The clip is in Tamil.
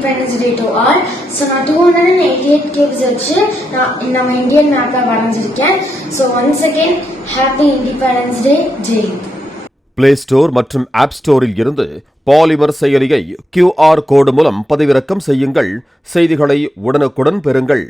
Independence Day to all. So நான் 288 caves வச்சு நம்ம இந்தியன் மேப்ல வரைஞ்சிருக்கேன். So once again Happy Independence Day, Jai Hind. Play store மற்றும் ஆப் ஸ்டோரில் இருந்து பாலிமர் செயலியை QR கோடு மூலம் பதிவிறக்கம் செய்யுங்கள். செய்திகளை உடனுக்குடன் பெறுங்கள்.